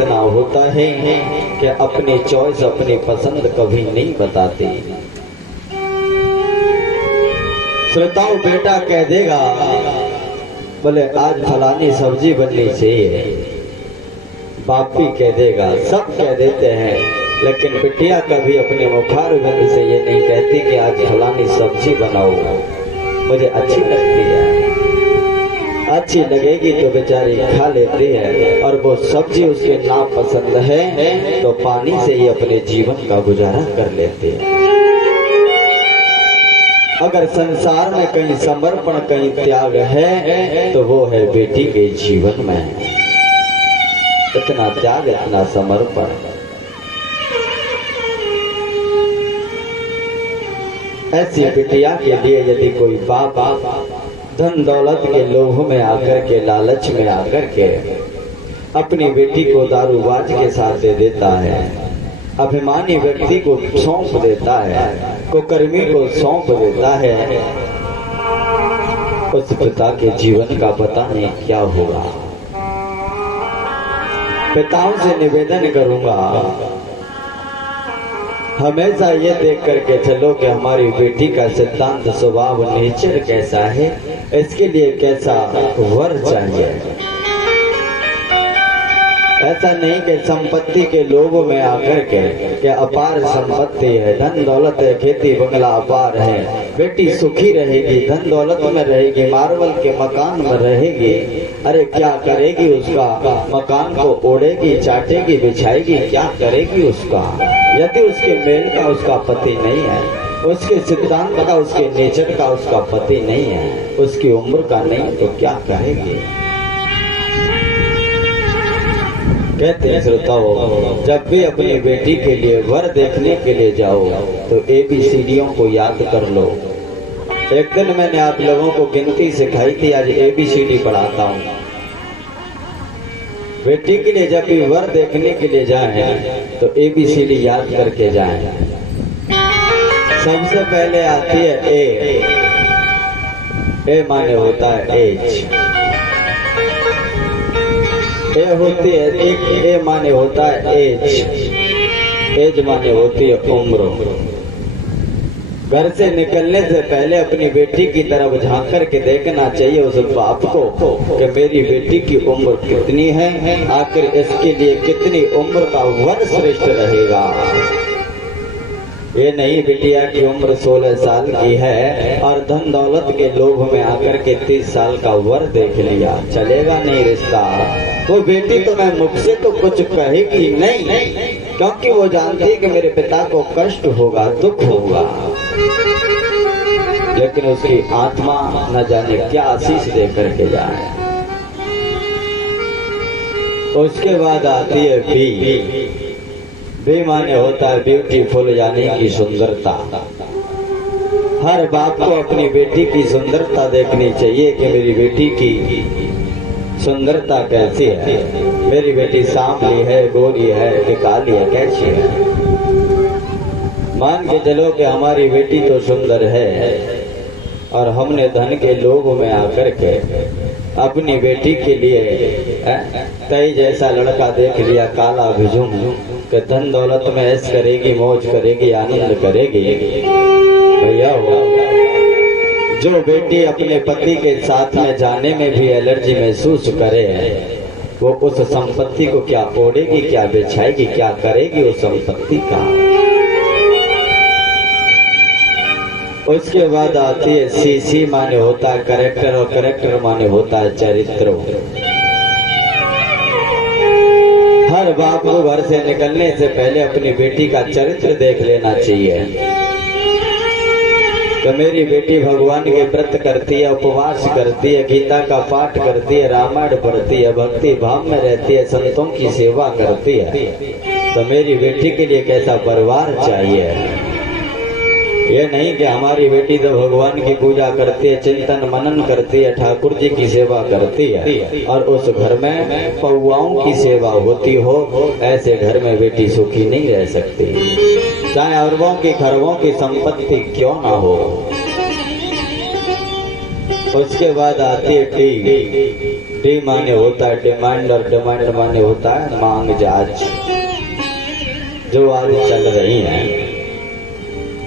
इतना होता है कि अपनी चॉइस अपनी पसंद कभी नहीं बताते। श्रोताओं, बेटा कह देगा बोले आज फलानी सब्जी बननी चाहिए, बाप भी कह देगा, सब कह देते हैं, लेकिन बिटिया कभी अपने मुखार बिंद से ये नहीं कहती कि आज फलानी सब्जी बनाओ, मुझे अच्छी लगती है। अच्छी लगेगी तो बेचारी खा लेती है, और वो सब्जी उसके ना पसंद है तो पानी से ही अपने जीवन का गुजारा कर लेती है। अगर संसार में कहीं समर्पण कहीं त्याग है तो वो है बेटी के जीवन में। इतना त्याग, इतना समर्पण। ऐसी बिटिया के लिए यदि कोई बाप धन दौलत के लोभ में आकर के, लालच में आकर के अपनी बेटी को दारूबाज के साथ दे देता है, अभिमानी व्यक्ति को सौंप देता है, कुकर्मी को सौंप देता है, उस पिता के जीवन का पता नहीं क्या होगा। पिताओं से निवेदन करूंगा, हमेशा ये देख करके चलो कि हमारी बेटी का सिद्धांत, स्वभाव, नेचर कैसा है, इसके लिए कैसा वर चाहिए। ऐसा नहीं कि संपत्ति के लोभ में आकर के अपार संपत्ति है, धन दौलत है, खेती बंगला अपार है, बेटी सुखी रहेगी, धन दौलत में रहेगी, मार्बल के मकान में रहेगी, अरे क्या करेगी उसका? मकान को ओढ़ेगी, चाटेगी, बिछाएगी, क्या करेगी उसका? यदि उसके मेल का उसका पति नहीं है, उसके सिद्धांत का, उसके नेचर का उसका पति नहीं है, उसकी उम्र का नहीं, तो क्या करेगी? कहते हैं श्रोताओं, जब भी अपनी बेटी के लिए वर देखने के लिए जाओ तो ABCDओं को याद कर लो। एक दिन मैंने आप लोगों को गिनती सिखाई थी, आज ABCD पढ़ाता हूँ। बेटी के लिए जब भी वर देखने के लिए जाएं तो ABCD याद करके जाएं। सबसे पहले आती है ए माने होता है एज, ए होती है एक, ए माने होता है एज माने होती है उम्र। घर से निकलने से पहले अपनी बेटी की तरफ झांक कर के देखना चाहिए उस बाप को कि मेरी बेटी की उम्र कितनी है, आखिर इसके लिए कितनी उम्र का वर श्रेष्ठ रहेगा। ये नहीं बिटिया की उम्र 16 साल की है और धन दौलत के लोभ में आकर के 30 साल का वर देख लिया, चलेगा नहीं रिश्ता। वो बेटी तो मैं मुख से तो कुछ कहेगी नहीं, क्योंकि वो जानती है कि मेरे पिता को कष्ट होगा, दुख होगा, लेकिन उसकी आत्मा न जाने क्या आशीष दे करके जाए। उसके बाद आती है बी माने होता है ब्यूटीफुल, यानी कि सुंदरता। हर बाप को अपनी बेटी की सुंदरता देखनी चाहिए कि मेरी बेटी की सुंदरता कैसी है, मेरी बेटी सांवली है, गोरी है कि काली है, कैसी है। मान के चलो कि हमारी बेटी तो सुंदर है और हमने धन के लोभ में आकर के अपनी बेटी के लिए कई जैसा लड़का देख लिया, काला भिजुम, कि धन दौलत में ऐश करेगी, मौज करेगी, आनंद करेगी। भैया जो बेटी अपने पति के साथ में जाने में भी एलर्जी महसूस करे, वो उस संपत्ति को क्या ओढ़ेगी, क्या बिछाएगी, क्या करेगी उस संपत्ति का। उसके बाद आती है सी माने होता है करेक्टर, और करेक्टर माने होता है चरित्र। हर बाप को घर से निकलने से पहले अपनी बेटी का चरित्र देख लेना चाहिए कि मेरी बेटी भगवान के व्रत करती है, उपवास करती है, गीता का पाठ करती है, रामायण पढ़ती है, भक्ति भाव में रहती है, संतों की सेवा करती है, तो मेरी बेटी के लिए कैसा परिवार चाहिए। ये नहीं कि हमारी बेटी तो भगवान की पूजा करती है, चिंतन मनन करती है, ठाकुर जी की सेवा करती है और उस घर में पौआओं की सेवा होती हो, ऐसे घर में बेटी सुखी नहीं रह सकती, चाहे अरबों की खरबों की संपत्ति क्यों ना हो। उसके बाद आती है डी माने होता है डिमांड और डिमांड माने होता है मांग आज जो आज चल रही है।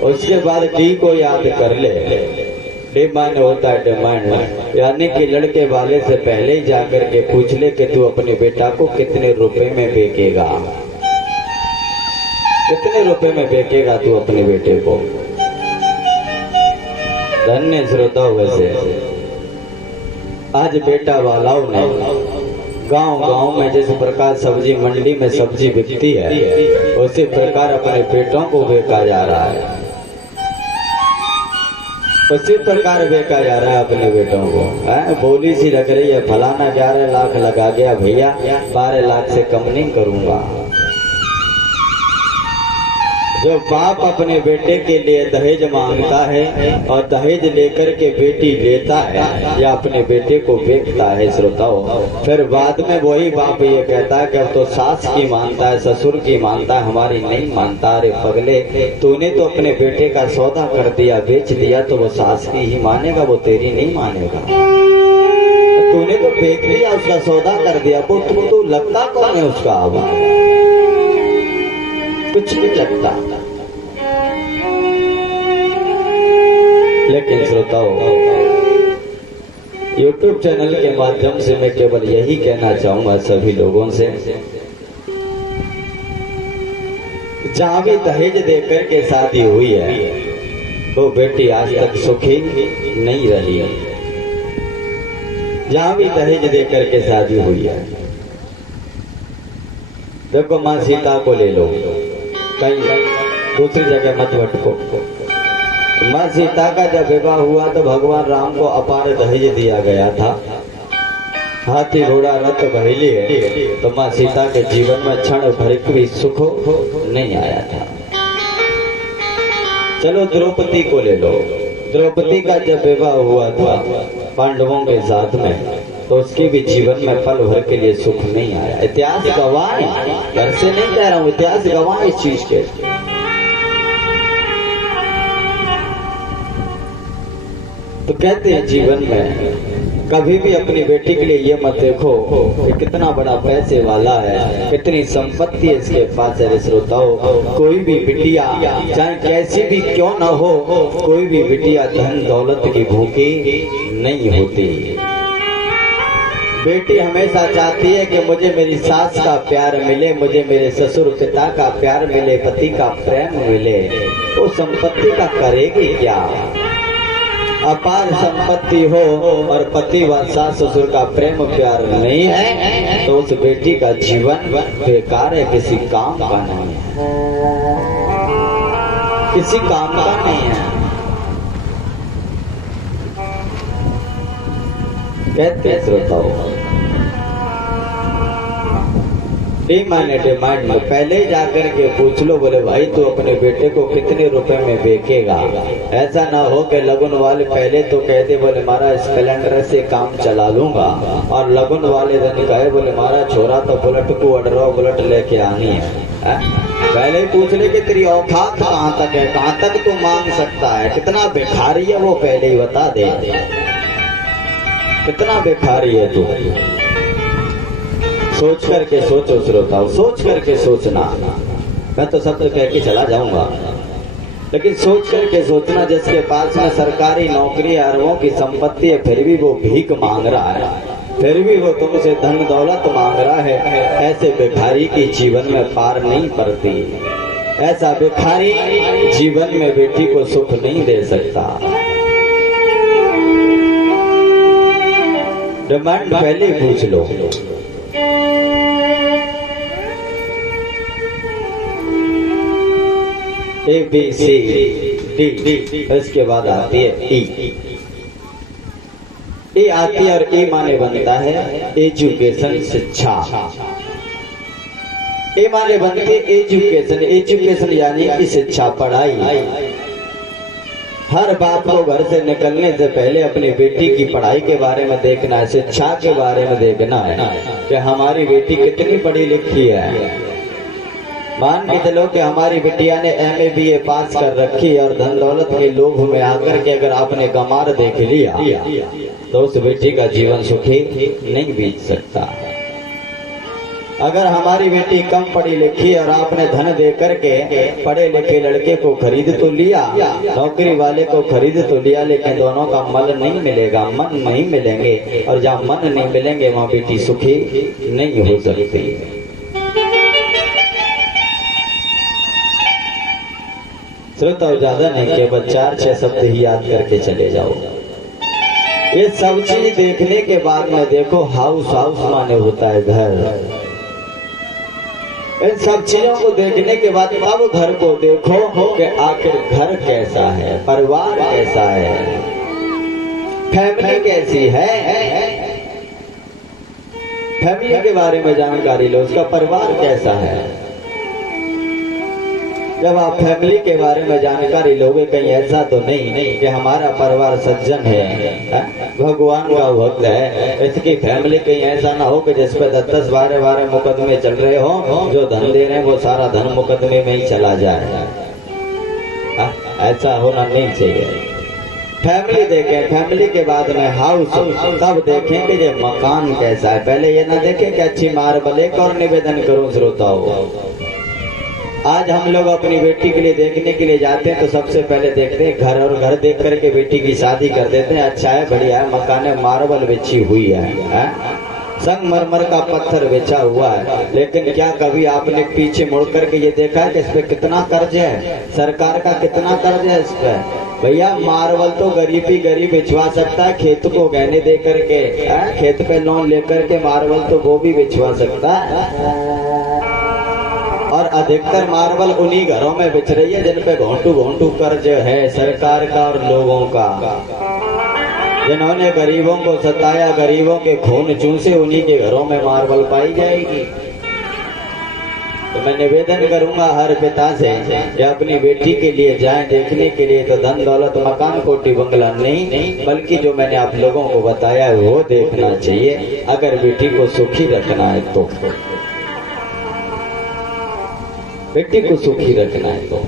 उसके बाद डी को याद कर ले। डी माने होता है डिमांड, यानी कि लड़के वाले से पहले ही जाकर के पूछ ले कि तू अपने बेटा को कितने रुपए में बेचेगा, कितने रुपए में बेचेगा तू अपने बेटे को। धन्य श्रोता वैसे आज बेटा वालाओं ने गांव गांव में जिस प्रकार सब्जी मंडी में सब्जी बिकती है उसी प्रकार अपने बेटों को बेचा जा रहा है, उसी प्रकार बेचा जा रहा है अपने बेटों को। बोली सी लग रही है फलाना 11 लाख लगा गया भैया, 12 लाख से कम नहीं करूंगा। जो बाप अपने बेटे के लिए दहेज मांगता है और दहेज लेकर के बेटी लेता है या अपने बेटे को बेचता है श्रोताओं, फिर बाद में वही बाप ये कहता है कि अब तो सास की मानता है, ससुर की मानता है, हमारी नहीं मानता। अरे पगले, तूने तो अपने बेटे का सौदा कर दिया, बेच दिया, तो वो सास की ही मानेगा, वो तेरी नहीं मानेगा। तूने तो बेच दिया, उसका सौदा कर दिया, वो तू लगता कौन है उसका? कुछ भी लगता। लेकिन श्रोताओं, YouTube चैनल के माध्यम से मैं केवल यही कहना चाहूंगा सभी लोगों से, जहां भी दहेज देकर के शादी हुई है वो बेटी आज तक सुखी नहीं रही है। जहां भी दहेज देकर के शादी हुई है, देखो माँ सीता को ले लो, कहीं दूसरी जगह मत भटको। माँ सीता का जब विवाह हुआ तो भगवान राम को अपार दहेज दिया गया था, हाथी घोड़ा रथ बहेली है, तो माँ सीता के जीवन में क्षण भर भी सुख नहीं आया था। चलो द्रौपदी को ले लो, द्रौपदी का जब विवाह हुआ था पांडवों के साथ में, तो उसके भी जीवन में पल भर के लिए सुख नहीं आया। इतिहास गवाह है, घर से नहीं कह रहा हूं, इतिहास गवाह इस चीज के। तो कहते हैं जीवन में कभी भी अपनी बेटी के लिए ये मत देखो कि कितना बड़ा पैसे वाला है, कितनी संपत्ति है इसके पास है। श्रोताओं, कोई भी बिटिया चाहे कैसी भी क्यों न हो, कोई भी बिटिया धन दौलत की भूखी नहीं होती। बेटी हमेशा चाहती है कि मुझे मेरी सास का प्यार मिले, मुझे मेरे ससुर पिता का प्यार मिले, पति का प्रेम मिले। वो संपत्ति का करेगी क्या? अपार संपत्ति हो और पति व सास ससुर का प्रेम प्यार नहीं है तो उस बेटी का जीवन बेकार है, किसी काम का नहीं है, किसी काम का नहीं है। कहते श्रोताओं, डिमांड में पहले ही जाकर के पूछ लो, बोले भाई तू अपने बेटे को कितने रुपए में बेचेगा। ऐसा ना हो कि लगन वाले पहले तो कहते बोले महाराज स्प्लेंडर से काम चला लूंगा, और लगन वाले दिन कहे बोले महाराज छोरा तो बुलेट को अडरो, बुलेट लेके आनी है। पहले ही पूछ ले कि तेरी औकात कहाँ तक है, कहाँ तक तू मांग सकता है, कितना भिखारी है वो पहले ही बता दे, कितना भिखारी है तू। सोच करके सोचो श्रोताओ, सोच करके सोचना। मैं तो शब्द कह के चला जाऊंगा, लेकिन सोच करके सोचना। जिसके पास में सरकारी नौकरी, अरबों की संपत्ति है, फिर भी वो भीख मांग रहा है, फिर भी वो तुमसे धन दौलत मांग रहा है, ऐसे भिखारी की जीवन में पार नहीं पड़ती। ऐसा भिखारी जीवन में बेटी को सुख नहीं दे सकता। डिमांड पहले पूछ लो। A B C D, इसके बाद आती है E। ए आती है और ए माने बनता है एजुकेशन, शिक्षा। ए माने बनती है एजुकेशन, एजुकेशन यानी कि शिक्षा, पढ़ाई। हर बाप को घर से निकलने से पहले अपनी बेटी की पढ़ाई के बारे में देखना है, शिक्षा के बारे में देखना है कि हमारी बेटी कितनी पढ़ी लिखी है। मान के चलो कि हमारी बिटिया ने MA BA पास कर रखी और धन दौलत के लोभ में आकर के अगर आपने गमार देख लिया तो उस बेटी का जीवन सुखी नहीं बीत सकता। अगर हमारी बेटी कम पढ़ी लिखी और आपने धन दे करके पढ़े लिखे लड़के को खरीद तो लिया, नौकरी वाले को खरीद तो लिया, लेकिन दोनों का मन नहीं मिलेगा, मन नहीं मिलेंगे, और जहाँ मन नहीं मिलेंगे वहाँ बेटी सुखी नहीं हो सकती। श्रोता ज्यादा नहीं, केवल 4-6 शब्द ही याद करके चले जाओ। ये सब चीज देखने के बाद में देखो, हाउस माने होता है घर। इन सब चीजों को देखने के बाद अब घर को देखो कि आखिर घर कैसा है, परिवार कैसा है, फैमिली कैसी है। फैमिली के बारे में जानकारी लो, उसका परिवार कैसा है। जब आप फैमिली के बारे में जानकारी लोगे, कहीं ऐसा तो नहीं कि हमारा परिवार सज्जन है, भगवान का भक्त है, इसकी फैमिली कहीं ऐसा ना हो कि जिस पे 10-12 मुकदमे चल रहे हो, जो धन दे रहे हैं वो सारा धन मुकदमे में ही चला जाए। ऐसा होना नहीं चाहिए। फैमिली देखें, फैमिली के बाद में हाउस, तब देखें कि ये मकान कैसा है। पहले ये ना देखें कि अच्छी मार्बल। एक और निवेदन करूं श्रोताओं, आज हम लोग अपनी बेटी के लिए देखने के लिए जाते हैं तो सबसे पहले देखते हैं घर, और घर देख करके बेटी की शादी कर देते हैं। अच्छा है, बढ़िया है, मकान है, मार्बल बिछी हुई है, संगमरमर का पत्थर बिछा हुआ है, लेकिन क्या कभी आपने पीछे मुड़ करके ये देखा है कि इस पे कितना कर्ज है, सरकार का कितना कर्ज है इस पे। भैया मार्बल तो गरीब ही गरीब बिछवा सकता है, खेत को गहने दे करके, खेत पे लोन लेकर के मार्बल तो वो भी बिछवा सकता है। और अधिकतर मार्बल उन्हीं घरों में बिछ रही है जिन पे घोंटू कर्ज है सरकार का और लोगों का। जिन्होंने गरीबों को सताया, गरीबों के खून चूसे, उन्हीं के घरों में मार्बल पाई जाएगी। तो मैं निवेदन करूंगा हर पिता से कि अपनी बेटी के लिए जाएं देखने के लिए, तो धन दौलत मकान कोठी बंगला नहीं, बल्कि जो मैंने आप लोगों को बताया है वो देखना चाहिए, अगर बेटी को सुखी रखना है तो। बेटी को सुखी रखना है तो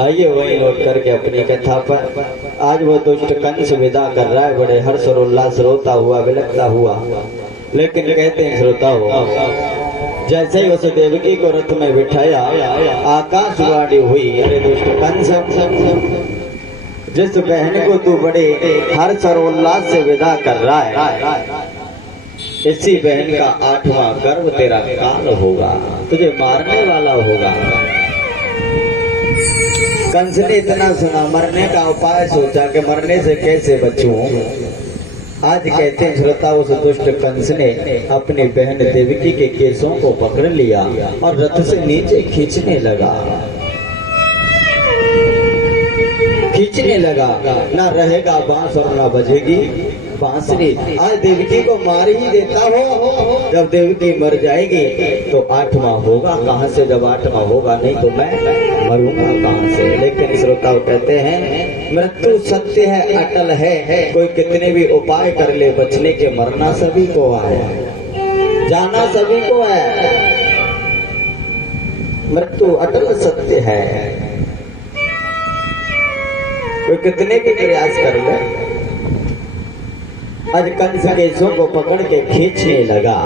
आइए वही लौट करके अपनी कथा पर। आज वो दुष्ट कंस विदा कर रहा है, बड़े हर्ष और उल्लास रोता हुआ, विलकता हुआ, लेकिन कहते हैं श्रोता हो, जैसे ही उस देवकी को रथ में बिठाया, आकाशवाणी हुई, अरे दुष्ट कंस, जिस बहन को तू बड़े हर्ष और उल्लास से विदा कर रहा है, इसी बहन का 8वां गर्भ तेरा काल होगा, तुझे मारने वाला होगा। कंस ने इतना सुना, मरने का उपाय सोचा कि मरने से कैसे बचूं। आज कहते हैं श्रोता, उस दुष्ट कंस ने अपनी बहन देवकी के केसों को पकड़ लिया और रथ से नीचे खींचने लगा, ना रहेगा बांस और ना बजेगी बांसुरी। आज देवकी को मार ही देता हो, जब देवकी मर जाएगी तो 8वां होगा कहाँ से, जब 8वां होगा नहीं तो मैं मरूंगा कहाँ से। लेकिन श्रोताओं कहते हैं मृत्यु सत्य है, अटल है, कोई कितने भी उपाय कर ले बचने के, मरना सभी को है, जाना सभी को है, मृत्यु अटल सत्य है, कोई कितने भी प्रयास कर ले। आज कंस केसों को पकड़ के खींचने लगा।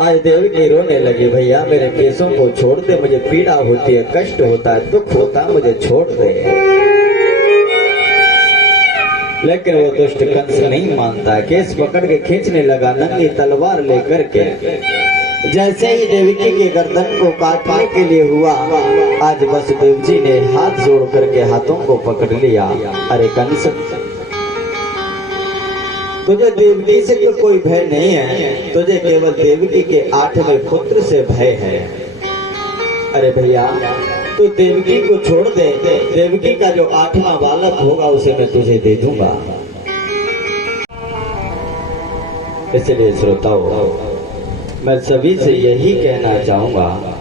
आज देवकी रोने लगी, भैया मेरे केसों को छोड़ दे, मुझे पीड़ा होती है, कष्ट होता है, दुख होता है, मुझे छोड़ दे। लेकिन वो दुष्ट कंस नहीं मानता, केस पकड़ के खींचने लगा नंगी तलवार लेकर के। जैसे ही देवकी के गर्दन को काटने के लिए हुआ, आज वसुदेव जी ने हाथ जोड़ करके हाथों को पकड़ लिया। अरे कंस, तुझे देवकी से तो कोई भय नहीं है, तुझे केवल देवकी के 8वें पुत्र से भय है। अरे भैया तू देवकी को छोड़ दे, देवकी का जो 8वां बालक होगा उसे मैं तुझे दे दूंगा। इसलिए श्रोताओं मैं सभी से यही कहना चाहूंगा